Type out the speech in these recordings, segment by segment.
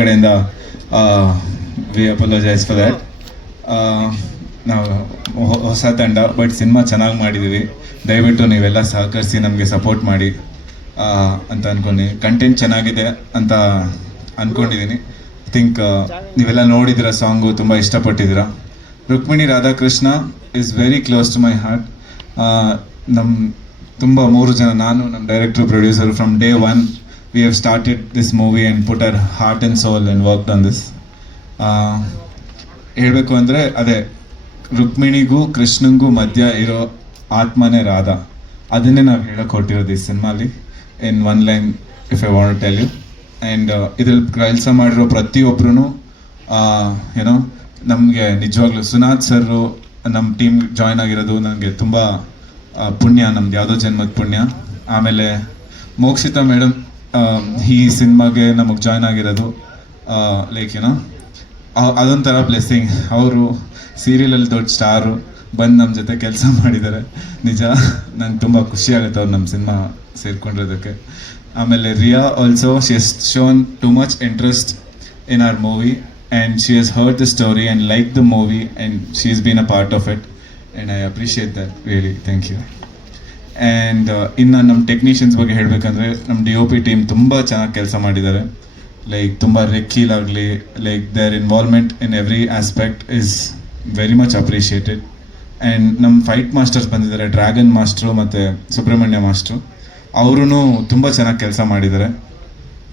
ಕಡೆಯಿಂದ V ಅಪೋಲೋಜೈಸ್ for that. ನಾವು ಹೊಸ ತಂಡ, ಬಟ್ ಸಿನಿಮಾ ಚೆನ್ನಾಗಿ ಮಾಡಿದ್ದೀವಿ. ದಯವಿಟ್ಟು ನೀವೆಲ್ಲ ಸಹಕರಿಸಿ ನಮಗೆ ಸಪೋರ್ಟ್ ಮಾಡಿ ಅಂತ ಅಂದ್ಕೊಂಡು, ಕಂಟೆಂಟ್ ಚೆನ್ನಾಗಿದೆ ಅಂತ ಅಂದ್ಕೊಂಡಿದ್ದೀನಿ. ಥಿಂಕ್ ನೀವೆಲ್ಲ ನೋಡಿದಿರ, ಸಾಂಗು ತುಂಬ ಇಷ್ಟಪಟ್ಟಿದ್ದೀರಾ. Rukmini Radhakrishna is very close to my heart. ನಮ್ಮ ತುಂಬ 3 ಜನ, ನಾನು, ನಮ್ಮ director, producer, from day 1 we have started this movie and put our heart and soul and work on this. ಹೇಳಬೇಕು ಅಂದರೆ ಅದೇ, ರುಕ್ಮಿಣಿಗೂ ಕೃಷ್ಣಂಗೂ ಮಧ್ಯ ಇರೋ ಆತ್ಮನೇ ರಾಧಾ. ಅದನ್ನೇ ನಾವು ಹೇಳಕ್ಕೆ ಹೊರಟಿರೋದು ಈ ಸಿನಿಮಾಲಿ, in 1 line if I want to tell you. And ಇದ್ರಲ್ಲಿ ಕೆಲಸ ಮಾಡಿರೋ ಪ್ರತಿಯೊಬ್ಬರೂ ಏನೋ ನಮಗೆ ನಿಜವಾಗ್ಲೂ, ಸುನಾಥ್ ಸರು ನಮ್ಮ ಟೀಮ್ ಜಾಯ್ನ್ ಆಗಿರೋದು ನನಗೆ ತುಂಬ ಪುಣ್ಯ, ನಮ್ದು ಯಾವುದೋ ಜನ್ಮದ ಪುಣ್ಯ. ಆಮೇಲೆ ಮೋಕ್ಷಿತಾ ಮೇಡಮ್ ಈ ಸಿನಿಮಾಗೆ ನಮಗೆ ಜಾಯ್ನ್ ಆಗಿರೋದು ಲೈಕ್ ಏನೋ ಅದೊಂಥರ ಬ್ಲೆಸ್ಸಿಂಗ್. ಅವರು ಸೀರಿಯಲಲ್ಲಿ ದೊಡ್ಡ ಸ್ಟಾರು ಬಂದು ನಮ್ಮ ಜೊತೆ ಕೆಲಸ ಮಾಡಿದ್ದಾರೆ. ನಿಜ ನಂಗೆ ತುಂಬ ಖುಷಿ ಆಗುತ್ತೆ ಅವ್ರು ನಮ್ಮ ಸಿನಿಮಾ ಸೇರ್ಕೊಂಡಿರೋದಕ್ಕೆ. ಆಮೇಲೆ Riya also, she has shown too much interest in our movie and she has heard the story and like the movie and she has been a part of it and I appreciate that really. Thank you. And ಇನ್ನು ನಮ್ಮ technicians ಬಗ್ಗೆ ಹೇಳಬೇಕಂದ್ರೆ, ನಮ್ಮ DOP team ತುಂಬ ಚೆನ್ನಾಗಿ ಕೆಲಸ ಮಾಡಿದ್ದಾರೆ. Like ತುಂಬ ರೆಕ್ಕೀಲ್ ಆಗಲಿ, like their involvement in every aspect is very much appreciated. And ನಮ್ಮ ಫೈಟ್ ಮಾಸ್ಟರ್ಸ್ ಬಂದಿದ್ದಾರೆ, ಡ್ರ್ಯಾಗನ್ ಮಾಸ್ಟ್ರು ಮತ್ತು ಸುಬ್ರಹ್ಮಣ್ಯ ಮಾಸ್ಟ್ರು. ಅವರೂ ತುಂಬ ಚೆನ್ನಾಗಿ ಕೆಲಸ ಮಾಡಿದ್ದಾರೆ.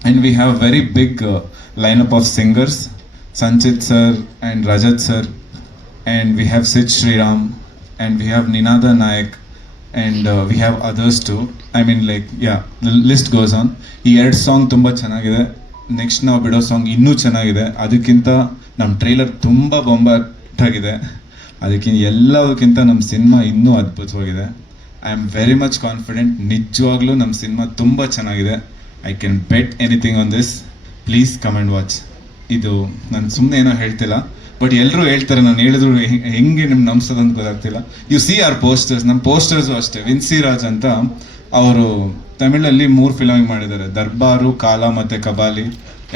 And we have very big lineup of singers, Sanchit sir and Rajat sir, and we have Sid Sriram, and we have Ninada Nayak, and we have others too. I mean like list goes on. ಈ 2 song ತುಂಬ ಚೆನ್ನಾಗಿದೆ. Next ನಾವು ಬಿಡೋ ಸಾಂಗ್ ಇನ್ನೂ ಚೆನ್ನಾಗಿದೆ. ಅದಕ್ಕಿಂತ ನಮ್ಮ trailer ತುಂಬ ಬೊಂಬಾಟಾಗಿದೆ. ಎಲ್ಲದಕ್ಕಿಂತ ನಮ್ಮ ಸಿನಿಮಾ ಇನ್ನೂ ಅದ್ಭುತವಾಗಿದೆ. I am very much confident. ನಿಜವಾಗ್ಲೂ ನಮ್ಮ ಸಿನಿಮಾ ತುಂಬ ಚೆನ್ನಾಗಿದೆ. I can bait anything on this. Please come and watch. ಇದು ನಾನು ಸುಮ್ಮನೆ ಏನೋ ಹೇಳ್ತಿಲ್ಲ, ಬಟ್ ಎಲ್ಲರೂ ಹೇಳ್ತಾರೆ, ನಾನು ಹೇಳಿದ್ರು ಹೆಂಗೆ ನಿಮ್ಗೆ ನಂಬಿಸೋದಂತ ಗೊತ್ತಾಗ್ತಿಲ್ಲ. You see are posters. ನಮ್ಮ ಪೋಸ್ಟರ್ಸು ಅಷ್ಟೇ. ವಿನ್ಸಿ ರಾಜ್ ಅಂತ ಅವರು ತಮಿಳಲ್ಲಿ 3 ಫಿಲಮ್ ಮಾಡಿದ್ದಾರೆ, ದರ್ಬಾರು, ಕಾಲ ಮತ್ತು ಕಬಾಲಿ.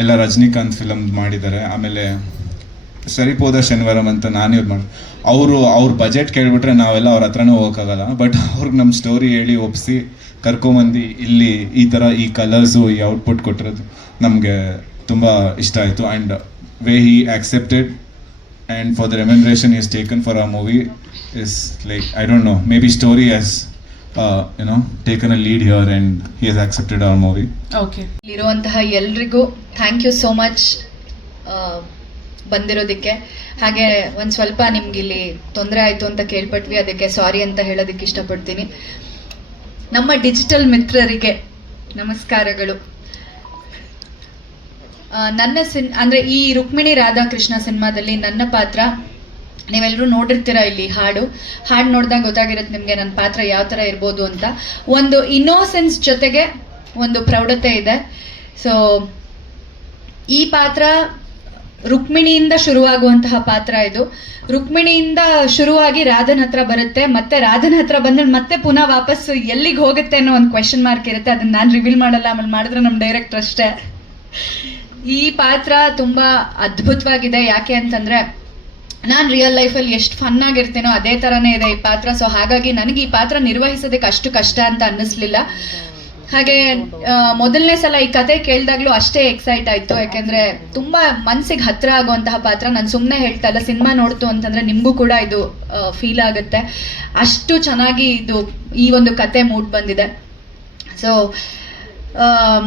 ಎಲ್ಲ ರಜನಿಕಾಂತ್ ಫಿಲಮ್ ಮಾಡಿದ್ದಾರೆ. ಆಮೇಲೆ ಸರಿಪೋದ ಶನಿವಾರಂ ಅಂತ ನಾನು ಮಾಡಿ, ಅವ್ರ ಬಜೆಟ್ ಕೇಳಿಬಿಟ್ರೆ ನಾವೆಲ್ಲ ಅವ್ರ ಹತ್ರನೇ ಹೋಗೋಕ್ಕಾಗಲ್ಲ. ಬಟ್ ಅವ್ರಿಗೆ ನಮ್ಮ ಸ್ಟೋರಿ ಹೇಳಿ ಒಪ್ಪಿಸಿ ಕರ್ಕೊಂಬಂದು ಇಲ್ಲಿ ಈ ಥರ ಈ ಕಲರ್ಸು, ಈ ಔಟ್ಪುಟ್ ಕೊಟ್ಟಿರೋದು ನಮಗೆ ತುಂಬ ಇಷ್ಟ ಆಯಿತು. And way he accepted and for the remuneration is taken for a movie is like, I don't know, maybe story has taken a lead here and he has accepted our movie. Okay. ಇರುವಂತಹ ಎಲ್ರಿಗೂ thank you so much ಬಂದಿರೋದಕ್ಕೆ. ಹಾಗೆ ಒಂದು ಸ್ವಲ್ಪ ನಿಮ್ಗೆ ಇಲ್ಲಿ ತೊಂದರೆ ಆಯಿತು ಅಂತ ಕೇಳ್ಪಟ್ವಿ, ಅದಕ್ಕೆ ಸಾರಿ ಅಂತ ಹೇಳೋದಕ್ಕೆ ಇಷ್ಟಪಡ್ತೀನಿ. ನಮ್ಮ ಡಿಜಿಟಲ್ ಮಿತ್ರರಿಗೆ ನಮಸ್ಕಾರಗಳು. ನನ್ನ ಅಂದರೆ ಈ ರುಕ್ಮಿಣಿ ರಾಧಾಕೃಷ್ಣ ಸಿನಿಮಾದಲ್ಲಿ ನನ್ನ ಪಾತ್ರ ನೀವೆಲ್ಲರೂ ನೋಡಿರ್ತೀರ. ಇಲ್ಲಿ ಹಾಡು ನೋಡಿದಾಗ ಗೊತ್ತಾಗಿರುತ್ತೆ ನಿಮಗೆ ನನ್ನ ಪಾತ್ರ ಯಾವ ಥರ ಇರ್ಬೋದು ಅಂತ. ಒಂದು ಇನ್ನೋಸೆನ್ಸ್ ಜೊತೆಗೆ ಒಂದು ಪ್ರೌಢತೆ ಇದೆ. ಸೊ ಈ ಪಾತ್ರ ರುಕ್ಮಿಣಿಯಿಂದ ಶುರುವಾಗುವಂತಹ ಪಾತ್ರ ಇದು. ರುಕ್ಮಿಣಿಯಿಂದ ಶುರುವಾಗಿ ರಾಧನ್ ಹತ್ರ ಬರುತ್ತೆ, ಮತ್ತೆ ರಾಧನ್ ಹತ್ರ ಬಂದ್ರೆ ಮತ್ತೆ ಪುನಃ ವಾಪಸ್ ಎಲ್ಲಿಗೆ ಹೋಗುತ್ತೆ ಅನ್ನೋ ಒಂದು ಕ್ವೆಶನ್ ಮಾರ್ಕ್ ಇರುತ್ತೆ. ಅದನ್ನ ನಾನು ರಿವೀಲ್ ಮಾಡಲ್ಲ, ಆಮೇಲೆ ಮಾಡಿದ್ರೆ ನಮ್ಮ ಡೈರೆಕ್ಟರ್ ಅಷ್ಟೇ. ಈ ಪಾತ್ರ ತುಂಬ ಅದ್ಭುತವಾಗಿದೆ. ಯಾಕೆ ಅಂತಂದರೆ ನಾನು ರಿಯಲ್ ಲೈಫಲ್ಲಿ ಎಷ್ಟು ಫನ್ ಆಗಿರ್ತೇನೋ ಅದೇ ಥರನೇ ಇದೆ ಈ ಪಾತ್ರ. ಸೊ ಹಾಗಾಗಿ ನನಗೆ ಈ ಪಾತ್ರ ನಿರ್ವಹಿಸೋದಕ್ಕೆ ಅಷ್ಟು ಕಷ್ಟ ಅಂತ ಅನ್ನಿಸ್ಲಿಲ್ಲ. ಹಾಗೆ ಮೊದಲನೇ ಸಲ ಈ ಕತೆ ಕೇಳಿದಾಗ್ಲೂ ಅಷ್ಟೇ ಎಕ್ಸೈಟ್ ಆಯಿತು. ಯಾಕೆಂದರೆ ತುಂಬ ಮನಸ್ಸಿಗೆ ಹತ್ತಿರ ಆಗುವಂತಹ ಪಾತ್ರ. ನಾನು ಸುಮ್ಮನೆ ಹೇಳ್ತಾ ಇಲ್ಲ, ಸಿನಿಮಾ ನೋಡ್ತು ಅಂತಂದರೆ ನಿಮಗೂ ಕೂಡ ಇದು ಫೀಲ್ ಆಗುತ್ತೆ. ಅಷ್ಟು ಚೆನ್ನಾಗಿ ಇದು ಈ ಒಂದು ಕತೆ ಮೂಡ್ ಬಂದಿದೆ. ಸೊ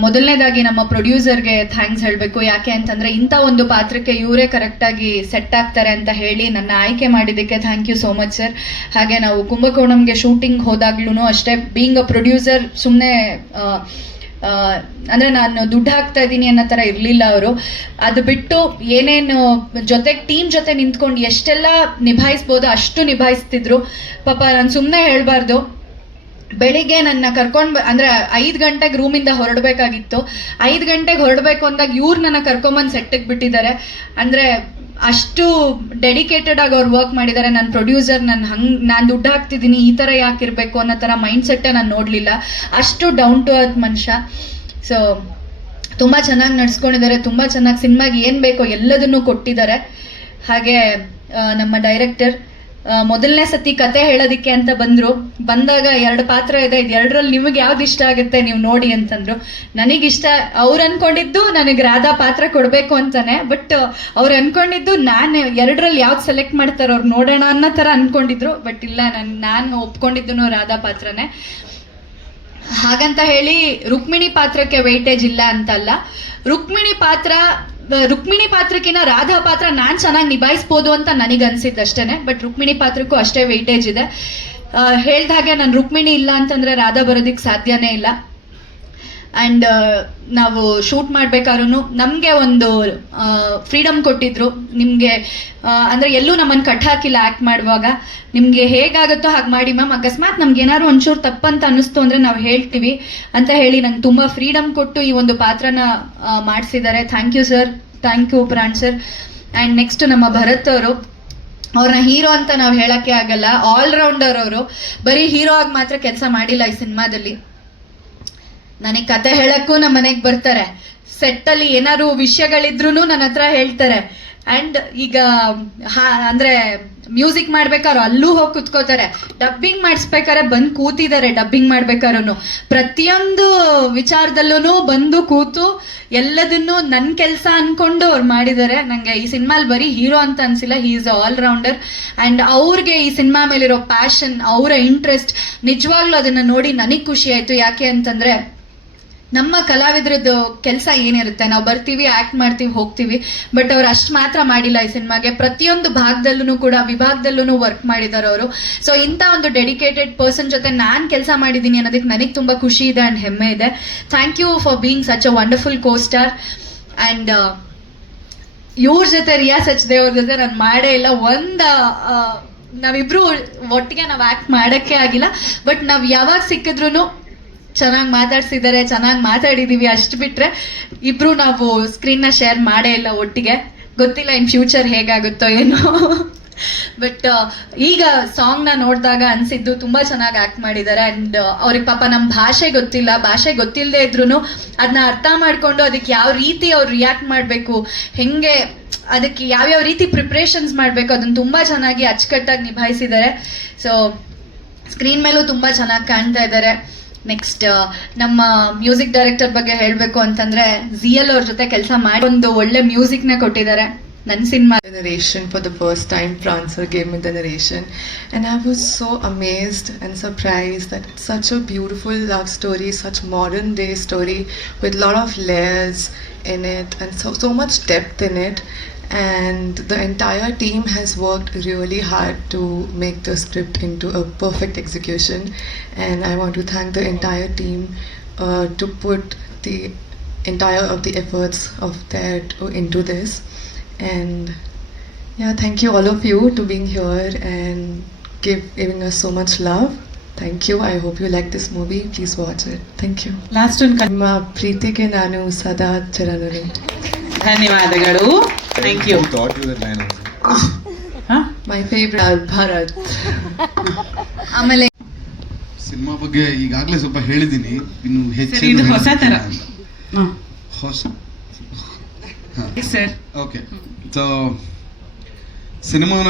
ಮೊದಲನೇದಾಗಿ ನಮ್ಮ ಪ್ರೊಡ್ಯೂಸರ್ಗೆ ಥ್ಯಾಂಕ್ಸ್ ಹೇಳಬೇಕು. ಯಾಕೆ ಅಂತಂದರೆ ಇಂಥ ಒಂದು ಪಾತ್ರಕ್ಕೆ ಇವರೇ ಕರೆಕ್ಟಾಗಿ ಸೆಟ್ ಆಗ್ತಾರೆ ಅಂತ ಹೇಳಿ ನನ್ನ ಆಯ್ಕೆ ಮಾಡಿದ್ದಕ್ಕೆ thank you so much sir. ಹಾಗೆ ನಾವು ಕುಂಭಕೋಣಂಗೆ ಶೂಟಿಂಗ್ ಹೋದಾಗ್ಲೂ ಅಷ್ಟೇ, ಬೀಯಿಂಗ್ ಅ ಪ್ರೊಡ್ಯೂಸರ್ ಸುಮ್ಮನೆ ಅಂದರೆ ನಾನು ದುಡ್ಡು ಹಾಕ್ತಾ ಇದ್ದೀನಿ ಅನ್ನೋ ಥರ ಇರಲಿಲ್ಲ ಅವರು. ಅದು ಬಿಟ್ಟು ಏನೇನು ಜೊತೆಗೆ ಟೀಮ್ ಜೊತೆ ನಿಂತ್ಕೊಂಡು ಎಷ್ಟೆಲ್ಲ ನಿಭಾಯಿಸ್ಬೋದೋ ಅಷ್ಟು ನಿಭಾಯಿಸ್ತಿದ್ರು. ಪಾಪ ನಾನು ಸುಮ್ಮನೆ ಹೇಳಬಾರ್ದು, ಬೆಳಿಗ್ಗೆ ನನ್ನ ಕರ್ಕೊಂಡು ಅಂದರೆ 5 ಗಂಟೆಗೆ ರೂಮಿಂದ ಹೊರಡಬೇಕಾಗಿತ್ತು. 5 ಗಂಟೆಗೆ ಹೊರಡಬೇಕು ಅಂದಾಗ ಇವ್ರು ನನ್ನ ಕರ್ಕೊಂಬಂದು ಸೆಟ್ಟಿಗೆ ಬಿಟ್ಟಿದ್ದಾರೆ. ಅಂದರೆ ಅಷ್ಟು ಡೆಡಿಕೇಟೆಡ್ ಆಗಿ ಅವ್ರು ವರ್ಕ್ ಮಾಡಿದ್ದಾರೆ. ನನ್ನ ಪ್ರೊಡ್ಯೂಸರ್ ನಾನು ದುಡ್ಡು ಹಾಕ್ತಿದ್ದೀನಿ ಈ ಥರ ಯಾಕೆ ಇರಬೇಕು ಅನ್ನೋ ಥರ ಮೈಂಡ್ ಸೆಟ್ಟೇ ನಾನು ನೋಡಲಿಲ್ಲ. ಅಷ್ಟು ಡೌನ್ ಟು ಅರ್ತ್ ಮನುಷ್ಯ. ಸೊ ತುಂಬ ಚೆನ್ನಾಗಿ ನಡ್ಸ್ಕೊಂಡಿದ್ದಾರೆ, ತುಂಬ ಚೆನ್ನಾಗಿ ಸಿನಿಮಾಗೆ ಏನು ಬೇಕೋ ಎಲ್ಲದನ್ನೂ ಕೊಟ್ಟಿದ್ದಾರೆ. ಹಾಗೆ ನಮ್ಮ ಡೈರೆಕ್ಟರ್ ಮೊದಲನೇ ಸತಿ ಕತೆ ಹೇಳೋದಕ್ಕೆ ಅಂತ ಬಂದಾಗ 2 ಪಾತ್ರ ಇದೆ, ಇದು 2ರಲ್ಲಿ ನಿಮಗೆ ಯಾವ್ದು ಇಷ್ಟ ಆಗುತ್ತೆ ನೀವು ನೋಡಿ ಅಂತಂದ್ರು. ನನಗಿಷ್ಟ, ಅವ್ರು ಅನ್ಕೊಂಡಿದ್ದು ನನಗೆ ರಾಧಾ ಪಾತ್ರ ಕೊಡಬೇಕು ಅಂತಾನೆ, ಬಟ್ ಅವ್ರು ಅನ್ಕೊಂಡಿದ್ದು ನಾನು 2ರಲ್ಲಿ ಯಾವ್ದು ಸೆಲೆಕ್ಟ್ ಮಾಡ್ತಾರೋ ಅವ್ರು ನೋಡೋಣ ಅನ್ನೋ ಥರ ಅನ್ಕೊಂಡಿದ್ರು. ಬಟ್ ಇಲ್ಲ, ನಾನು ಒಪ್ಕೊಂಡಿದ್ದು ರಾಧಾ ಪಾತ್ರನೇ. ಹಾಗಂತ ಹೇಳಿ ರುಕ್ಮಿಣಿ ಪಾತ್ರಕ್ಕೆ ವೆಯ್ಟೇಜ್ ಇಲ್ಲ ಅಂತಲ್ಲ. ರುಕ್ಮಿಣಿ ಪಾತ್ರಕ್ಕಿಂತ ರಾಧಾ ಪಾತ್ರ ನಾನು ಚೆನ್ನಾಗಿ ನಿಭಾಯಿಸ್ಬೋದು ಅಂತ ನನಗೆ ಅನ್ಸಿದ್ದಷ್ಟೇನೆ. ಬಟ್ ರುಕ್ಮಿಣಿ ಪಾತ್ರಕ್ಕೂ ಅಷ್ಟೇ ವೆಯ್ಟೇಜ್ ಇದೆ. ಹೇಳ್ದ ಹಾಗೆ ನಾನು ರುಕ್ಮಿಣಿ ಇಲ್ಲ ಅಂತಂದ್ರೆ ರಾಧಾ ಬರೋದಕ್ಕೆ ಸಾಧ್ಯನೇ ಇಲ್ಲ. ಆ್ಯಂಡ್ ನಾವು ಶೂಟ್ ಮಾಡ್ಬೇಕಾದ್ರೂ ನಮಗೆ ಒಂದು ಫ್ರೀಡಮ್ ಕೊಟ್ಟಿದ್ರು. ನಿಮಗೆ ಅಂದರೆ ಎಲ್ಲೂ ನಮ್ಮನ್ನು ಕಟ್ಟಾಕಿಲ್ಲ. ಆ್ಯಕ್ಟ್ ಮಾಡುವಾಗ ನಿಮಗೆ ಹೇಗಾಗುತ್ತೋ ಹಾಗೆ ಮಾಡಿ ಮ್ಯಾಮ್, ಅಕಸ್ಮಾತ್ ನಮ್ಗೆ ಏನಾದ್ರು ಒಂಚೂರು ತಪ್ಪಂತ ಅನ್ನಿಸ್ತು ಅಂದರೆ ನಾವು ಹೇಳ್ತೀವಿ ಅಂತ ಹೇಳಿ ನಂಗೆ ತುಂಬ ಫ್ರೀಡಮ್ ಕೊಟ್ಟು ಈ ಒಂದು ಪಾತ್ರನ ಮಾಡಿಸಿದ್ದಾರೆ. Thank you sir, thank you Pran sir. And next ನಮ್ಮ ಭರತ್ ಅವರು, ಅವ್ರನ್ನ ಹೀರೋ ಅಂತ ನಾವು ಹೇಳೋಕ್ಕೆ ಆಗಲ್ಲ, ಆಲ್ರೌಂಡರ್ ಅವರು. ಬರೀ ಹೀರೋ ಆಗಿ ಮಾತ್ರ ಕೆಲಸ ಮಾಡಿಲ್ಲ ಈ ಸಿನಿಮಾದಲ್ಲಿ. ನನಗೆ ಕತೆ ಹೇಳಕ್ಕೂ ನಮ್ಮ ಮನೆಗೆ ಬರ್ತಾರೆ, ಸೆಟ್ಟಲ್ಲಿ ಏನಾದ್ರು ವಿಷಯಗಳಿದ್ರು ನನ್ನ ಹತ್ರ ಹೇಳ್ತಾರೆ. ಆ್ಯಂಡ್ ಈಗ ಅಂದರೆ ಮ್ಯೂಸಿಕ್ ಮಾಡ್ಬೇಕಾದ್ರು ಅಲ್ಲೂ ಹೋಗಿ ಕುತ್ಕೋತಾರೆ, ಡಬ್ಬಿಂಗ್ ಮಾಡಿಸ್ಬೇಕಾದ್ರೆ ಬಂದು ಕೂತಿದ್ದಾರೆ. ಡಬ್ಬಿಂಗ್ ಮಾಡ್ಬೇಕಾದ್ರೂ ಪ್ರತಿಯೊಂದು ವಿಚಾರದಲ್ಲೂ ಬಂದು ಕೂತು ಎಲ್ಲದನ್ನು ನನ್ನ ಕೆಲಸ ಅಂದ್ಕೊಂಡು ಅವ್ರು ಮಾಡಿದ್ದಾರೆ. ನನಗೆ ಈ ಸಿನಿಮಾಲಿ ಬರೀ ಹೀರೋ ಅಂತ ಅನಿಸಿಲ್ಲ, ಹೀ ಈಸ್ ಆಲ್ರೌಂಡರ್. ಆ್ಯಂಡ್ ಅವ್ರಿಗೆ ಈ ಸಿನಿಮಾ ಮೇಲಿರೋ ಪ್ಯಾಷನ್, ಅವರ ಇಂಟ್ರೆಸ್ಟ್, ನಿಜವಾಗ್ಲೂ ಅದನ್ನು ನೋಡಿ ನನಗೆ ಖುಷಿ ಆಯಿತು. ಯಾಕೆ ಅಂತಂದರೆ ನಮ್ಮ ಕಲಾವಿದ್ರದ್ದು ಕೆಲಸ ಏನಿರುತ್ತೆ, ನಾವು ಬರ್ತೀವಿ, ಆ್ಯಕ್ಟ್ ಮಾಡ್ತೀವಿ, ಹೋಗ್ತೀವಿ. ಬಟ್ ಅವ್ರು ಅಷ್ಟು ಮಾತ್ರ ಮಾಡಿಲ್ಲ ಈ ಸಿನಿಮಾಗೆ. ಪ್ರತಿಯೊಂದು ಭಾಗದಲ್ಲೂ ಕೂಡ, ವಿಭಾಗದಲ್ಲೂ ವರ್ಕ್ ಮಾಡಿದ್ದಾರೆ ಅವರು. ಸೊ ಇಂಥ ಒಂದು ಡೆಡಿಕೇಟೆಡ್ ಪರ್ಸನ್ ಜೊತೆ ನಾನು ಕೆಲಸ ಮಾಡಿದ್ದೀನಿ ಅನ್ನೋದಕ್ಕೆ ನನಗೆ ತುಂಬ ಖುಷಿ ಇದೆ ಆ್ಯಂಡ್ ಹೆಮ್ಮೆ ಇದೆ. Thank you for being such a wonderful co star. And ಇವ್ರ ಜೊತೆ, ರಿಯಾ ಸಚ್ದೇವ್ ಅವ್ರ ಜೊತೆ ನಾನು ಮಾಡೇ ಇಲ್ಲ. ನಾವಿಬ್ರು ಒಟ್ಟಿಗೆ ನಾವು ಆ್ಯಕ್ಟ್ ಮಾಡೋಕ್ಕೆ ಆಗಿಲ್ಲ, ಬಟ್ ನಾವು ಯಾವಾಗ ಸಿಕ್ಕಿದ್ರು ಚೆನ್ನಾಗಿ ಮಾತಾಡ್ಸಿದ್ದಾರೆ, ಚೆನ್ನಾಗಿ ಮಾತಾಡಿದ್ದೀವಿ. ಅಷ್ಟು ಬಿಟ್ಟರೆ ಇಬ್ಬರು ನಾವು ಸ್ಕ್ರೀನ್ನ ಶೇರ್ ಮಾಡೇ ಇಲ್ಲ ಒಟ್ಟಿಗೆ. ಗೊತ್ತಿಲ್ಲ ಇನ್ ಫ್ಯೂಚರ್ ಹೇಗಾಗುತ್ತೋ ಏನೋ. ಬಟ್ ಈಗ ಸಾಂಗ್ನ ನೋಡಿದಾಗ ಅನಿಸಿದ್ದು ತುಂಬ ಚೆನ್ನಾಗಿ ಆ್ಯಕ್ಟ್ ಮಾಡಿದ್ದಾರೆ. ಆ್ಯಂಡ್ ಅವ್ರಿಗೆ ಪಾಪ ನಮ್ಮ ಭಾಷೆ ಗೊತ್ತಿಲ್ಲದೆ ಇದ್ರೂ ಅದನ್ನ ಅರ್ಥ ಮಾಡಿಕೊಂಡು ಅದಕ್ಕೆ ಯಾವ ರೀತಿ ಅವ್ರು ರಿಯಾಕ್ಟ್ ಮಾಡಬೇಕು, ಹೆಂಗೆ ಅದಕ್ಕೆ ಯಾವ್ಯಾವ ರೀತಿ ಪ್ರಿಪ್ರೇಷನ್ಸ್ ಮಾಡಬೇಕು, ಅದನ್ನು ತುಂಬ ಚೆನ್ನಾಗಿ ಅಚ್ಚುಕಟ್ಟಾಗಿ ನಿಭಾಯಿಸಿದ್ದಾರೆ. ಸೊ ಸ್ಕ್ರೀನ್ ಮೇಲೂ ತುಂಬ ಚೆನ್ನಾಗಿ ಕಾಣ್ತಾ ಇದ್ದಾರೆ. ನೆಕ್ಸ್ಟ್ ನಮ್ಮ ಮ್ಯೂಸಿಕ್ ಡೈರೆಕ್ಟರ್ ಬಗ್ಗೆ ಹೇಳಬೇಕು ಅಂತಂದರೆ, ZL ಅವ್ರ ಜೊತೆ ಕೆಲಸ ಮಾಡಿ ಒಂದು ಒಳ್ಳೆ ಮ್ಯೂಸಿಕ್ನ ಕೊಟ್ಟಿದ್ದಾರೆ ನನ್ನ cinema. Narration for the first time, Pran sir gave me the narration, and I was so amazed and surprised that it's such a beautiful love story, such modern day story with a lot of layers in it and so much depth in it. And the entire team has worked really hard to make the script into a perfect execution, and I want to thank the entire team to put the entire of the efforts of that into this. And yeah, thank you all of you to being here and giving us so much love. Thank you. I hope you like this movie. Please watch it. Thank you. Last one. ನಿಮ್ಮ ಪ್ರೀತಿಗೆ ನಾನು ಸದಾ ಚರಣರು. ಧನ್ಯವಾದಗಳು. Thank you. My favourite Bharath. ಆಮೇಲೆ cinema ಬಗ್ಗೆ ಈಗಾಗಲೇ ಸ್ವಲ್ಪ ಹೇಳಿದ್ದೀನಿ, ಇನ್ನು ಹೆಚ್ಚು ಇದು ಹೊಸ ತರ. ಹೊಸ ಸರ್, ಓಕೆ. ಸೊ ಸಿನಿಮಾನ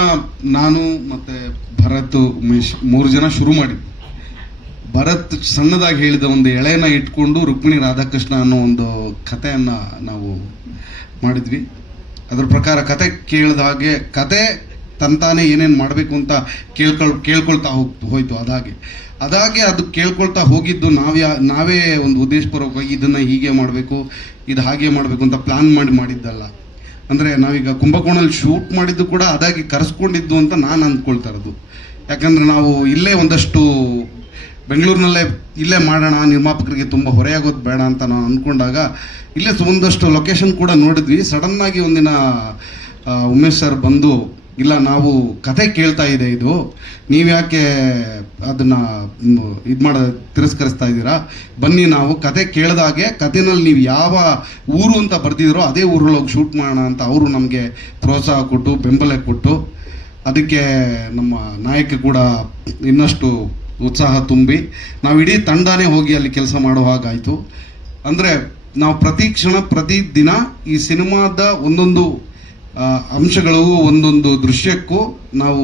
ನಾನು ಮತ್ತೆ ಭರತ್, ಉಮೇಶ್ 3 ಜನ ಶುರು ಮಾಡಿದ್ವಿ. ಭರತ್ ಸಣ್ಣದಾಗಿ ಹೇಳಿದ ಒಂದು ಎಳೆನ ಇಟ್ಕೊಂಡು ರುಕ್ಮಿಣಿ ರಾಧಾಕೃಷ್ಣ ಅನ್ನೋ ಒಂದು ಕಥೆಯನ್ನು ನಾವು ಮಾಡಿದ್ವಿ. ಅದ್ರ ಪ್ರಕಾರ ಕತೆ ಕೇಳಿದ ಹಾಗೆ ಕತೆ ತಂತಾನೆ ಏನೇನು ಮಾಡಬೇಕು ಅಂತ ಕೇಳ್ಕೊಳ್ತಾ ಹೋಯ್ತು. ಅದಾಗೆ ಅದು ಕೇಳ್ಕೊಳ್ತಾ ಹೋಗಿದ್ದು ನಾವೇ ಒಂದು ಉದ್ದೇಶಪೂರ್ವಕವಾಗಿ ಇದನ್ನು ಹೀಗೆ ಮಾಡಬೇಕು, ಇದು ಹಾಗೆ ಮಾಡಬೇಕು ಅಂತ ಪ್ಲಾನ್ ಮಾಡಿದ್ದಲ್ಲ. ಅಂದರೆ ನಾವೀಗ ಕುಂಭಕೋಣಲ್ಲಿ ಶೂಟ್ ಮಾಡಿದ್ದು ಕೂಡ ಅದಾಗಿ ಕರೆಸ್ಕೊಂಡಿದ್ದು ಅಂತ ನಾನು ಅಂದ್ಕೊಳ್ತಾ ಇರೋದು. ಯಾಕಂದರೆ ನಾವು ಇಲ್ಲೇ ಒಂದಷ್ಟು ಬೆಂಗಳೂರಿನಲ್ಲೇ ಇಲ್ಲೇ ಮಾಡೋಣ, ನಿರ್ಮಾಪಕರಿಗೆ ತುಂಬ ಹೊರೆಯಾಗೋದು ಬೇಡ ಅಂತ ನಾವು ಅಂದ್ಕೊಂಡಾಗ ಇಲ್ಲೇ ಒಂದಷ್ಟು ಲೊಕೇಶನ್ ಕೂಡ ನೋಡಿದ್ವಿ. ಸಡನ್ನಾಗಿ ಒಂದಿನ ಉಮೇಶ್ ಸರ್ ಬಂದು, ಇಲ್ಲ ನಾವು ಕತೆ ಕೇಳ್ತಾ ಇದೆ ಇದು, ನೀವು ಯಾಕೆ ಅದನ್ನು ತಿರಸ್ಕರಿಸ್ತಾ ಇದ್ದೀರಾ, ಬನ್ನಿ ನಾವು ಕತೆ ಕೇಳಿದಾಗೆ ಕತೆನಲ್ಲಿ ನೀವು ಯಾವ ಊರು ಅಂತ ಬರ್ತಿದ್ದೀರೋ ಅದೇ ಊರಲ್ಲಿ ಹೋಗಿ ಶೂಟ್ ಮಾಡೋಣ ಅಂತ ಅವರು ನಮಗೆ ಪ್ರೋತ್ಸಾಹ ಕೊಟ್ಟು ಬೆಂಬಲ ಕೊಟ್ಟು, ಅದಕ್ಕೆ ನಮ್ಮ ನಾಯಕ ಕೂಡ ಇನ್ನಷ್ಟು ಉತ್ಸಾಹ ತುಂಬಿ ನಾವು ಇಡೀ ತಂಡನೇ ಹೋಗಿ ಅಲ್ಲಿ ಕೆಲಸ ಮಾಡೋ ಹಾಗಾಯಿತು. ಅಂದರೆ ನಾವು ಪ್ರತಿ ಕ್ಷಣ ಪ್ರತಿ ದಿನ ಈ ಸಿನಿಮಾದ ಒಂದೊಂದು ಅಂಶಗಳು ಒಂದೊಂದು ದೃಶ್ಯಕ್ಕೂ ನಾವು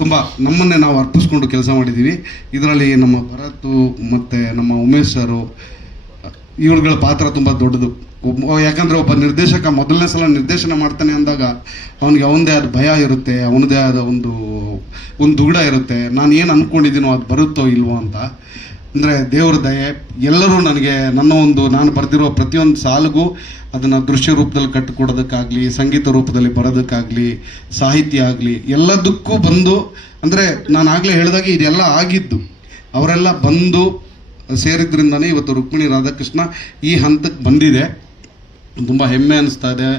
ತುಂಬ ನಮ್ಮನ್ನೇ ನಾವು ಅರ್ಪಿಸ್ಕೊಂಡು ಕೆಲಸ ಮಾಡಿದ್ದೀವಿ. ಇದರಲ್ಲಿ ನಮ್ಮ ಭರತ್ ಮತ್ತು ನಮ್ಮ ಉಮೇಶ್ ಸರು ಇವ್ರುಗಳ ಪಾತ್ರ ತುಂಬ ದೊಡ್ಡದು. ಯಾಕಂದರೆ ಒಬ್ಬ ನಿರ್ದೇಶಕ ಮೊದಲನೇ ಸಲ ನಿರ್ದೇಶನ ಮಾಡ್ತಾನೆ ಅಂದಾಗ ಅವನಿಗೆ ಅವನದೇ ಆದ ಭಯ ಇರುತ್ತೆ, ಅವನದೇ ಆದ ಒಂದು ದುಗುಡ ಇರುತ್ತೆ, ನಾನು ಏನು ಅಂದ್ಕೊಂಡಿದ್ದೀನೋ ಅದು ಬರುತ್ತೋ ಇಲ್ವೋ ಅಂತ. ಅಂದರೆ ದೇವ್ರ ದಯೆ, ಎಲ್ಲರೂ ನನಗೆ ನಾನು ಬರೆದಿರೋ ಪ್ರತಿಯೊಂದು ಸಾಲಿಗೂ ಅದನ್ನು ದೃಶ್ಯ ರೂಪದಲ್ಲಿ ಕಟ್ಟಿಕೊಡೋದಕ್ಕಾಗಲಿ, ಸಂಗೀತ ರೂಪದಲ್ಲಿ ಬರೋದಕ್ಕಾಗಲಿ, ಸಾಹಿತ್ಯ ಆಗಲಿ, ಎಲ್ಲದಕ್ಕೂ ಬಂದು, ಅಂದರೆ ನಾನು ಆಗಲೇ ಹೇಳಿದಾಗೆ ಇದೆಲ್ಲ ಆಗಿದ್ದು ಅವರೆಲ್ಲ ಬಂದು ಸೇರಿದ್ರಿಂದನೇ ಇವತ್ತು ರುಕ್ಮಿಣಿ ರಾಧಾಕೃಷ್ಣ ಈ ಹಂತಕ್ಕೆ ಬಂದಿದೆ. ತುಂಬ ಹೆಮ್ಮೆ ಅನ್ನಿಸ್ತಾ ಇದೆ,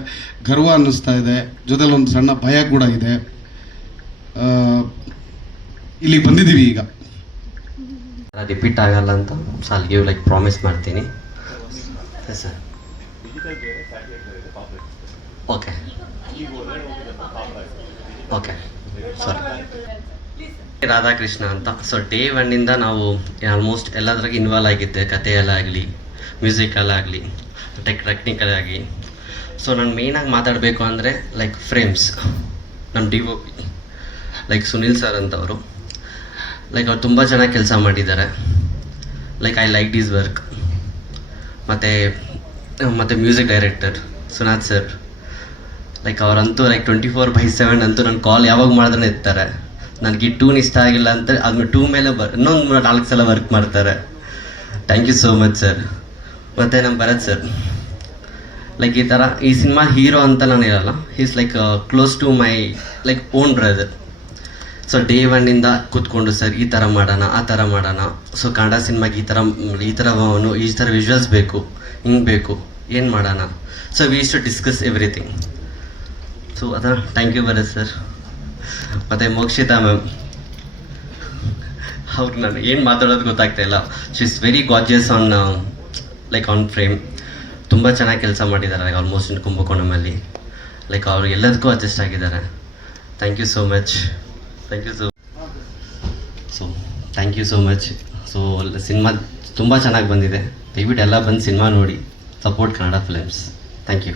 ಗರ್ವ ಅನ್ನಿಸ್ತಾ ಇದೆ, ಜೊತೆಲಿ ಒಂದು ಸಣ್ಣ ಭಯ ಕೂಡ ಇದೆ. ಇಲ್ಲಿಗೆ ಬಂದಿದ್ದೀವಿ ಈಗ. ರಿಪೀಟ್ ಆಗಲ್ಲ ಅಂತ ಸಾಲ್ಗೆ ಲೈಕ್ ಪ್ರಾಮಿಸ್ ಮಾಡ್ತೀನಿ sir. Okay okay sorry. Radhakrishna ಅಂತ. ಸೊ ಡೇ ಒನ್ನಿಂದ ನಾವು ಆಲ್ಮೋಸ್ಟ್ ಎಲ್ಲದ್ರಾಗ ಇನ್ವಾಲ್ವ್ ಆಗಿದ್ದೆ, ಕಥೆಯಲ್ಲಾಗಲಿ, ಮ್ಯೂಸಿಕಲ್ಲಾಗಲಿ, ಟೆಕ್ನಿಕಲ್ ಆಗಿ. ಸೊ ನಾನು ಮೇಯ್ನಾಗಿ ಮಾತಾಡಬೇಕು ಅಂದರೆ ಲೈಕ್ ಫ್ರೇಮ್ಸ್, ನಮ್ಮ DOP ಲೈಕ್ ಸುನಿಲ್ ಸರ್ ಅಂತವರು, ಲೈಕ್ ಅವ್ರು ತುಂಬ ಚೆನ್ನಾಗಿ ಕೆಲಸ ಮಾಡಿದ್ದಾರೆ. Like I like this work. ಮತ್ತು music director Sunath sir, like ಅವರಂತೂ ಲೈಕ್ 24/7 ಅಂತೂ ನನ್ನ ಕಾಲ್ ಯಾವಾಗ ಮಾಡಿದ್ರೆ ಎತ್ತಾರೆ. ನನಗೆ ಈ ಟ್ಯೂನ್ ಇಷ್ಟ ಆಗಿಲ್ಲ ಅಂತ ಆದ್ಮೇಲೆ 2 ಮೇಲೆ ಇನ್ನೊಂದು 4 ಸಲ ವರ್ಕ್ ಮಾಡ್ತಾರೆ. Thank you so much sir. ಮತ್ತು ನಮ್ಮ ಭರತ್ ಸರ್, ಲೈಕ್ ಈ ಥರ ಈ ಸಿನಿಮಾ ಹೀರೋ ಅಂತ ನಾನು ಹೇಳಲ್ಲ, is like close to my like own brother. So day ಒನ್ನಿಂದ ಕೂತ್ಕೊಂಡು ಸರ್ ಈ ಥರ ಮಾಡೋಣ, ಆ ಥರ ಮಾಡೋಣ, ಸೊ ಕನ್ನಡ ಸಿನಿಮಾಗೆ ಈ ಥರ ವಿಜುವಲ್ಸ್ ಬೇಕು, ಹಿಂಗೆ ಬೇಕು, ಏನು ಮಾಡೋಣ. So we use to discuss everything. So ಅದರ ಥ್ಯಾಂಕ್ ಯು ಭರತ್ ಸರ್. ಮತ್ತು ಮೋಕ್ಷಿತಾ ಮ್ಯಾಮ್, ಅವ್ರು ನಾನು ಏನು ಮಾತಾಡೋದು ಗೊತ್ತಾಗ್ತಾ ಇಲ್ಲ. She is very gorgeous on frame. ತುಂಬ ಚೆನ್ನಾಗಿ ಕೆಲಸ ಮಾಡಿದ್ದಾರೆ ಆಲ್ಮೋಸ್ಟ್ ಇನ್ ಕುಂಭಕೋಣಮಲ್ಲಿ. ಲೈಕ್ ಅವ್ರು ಎಲ್ಲದಕ್ಕೂ ಅಡ್ಜಸ್ಟ್ ಆಗಿದ್ದಾರೆ. Thank you so much. Thank you so much. So cinema ತುಂಬ ಚೆನ್ನಾಗಿ ಬಂದಿದೆ. ದಯವಿಟ್ಟು ಎಲ್ಲ ಬಂದು ಸಿನಿಮಾ ನೋಡಿ, support Kannada films. Thank you.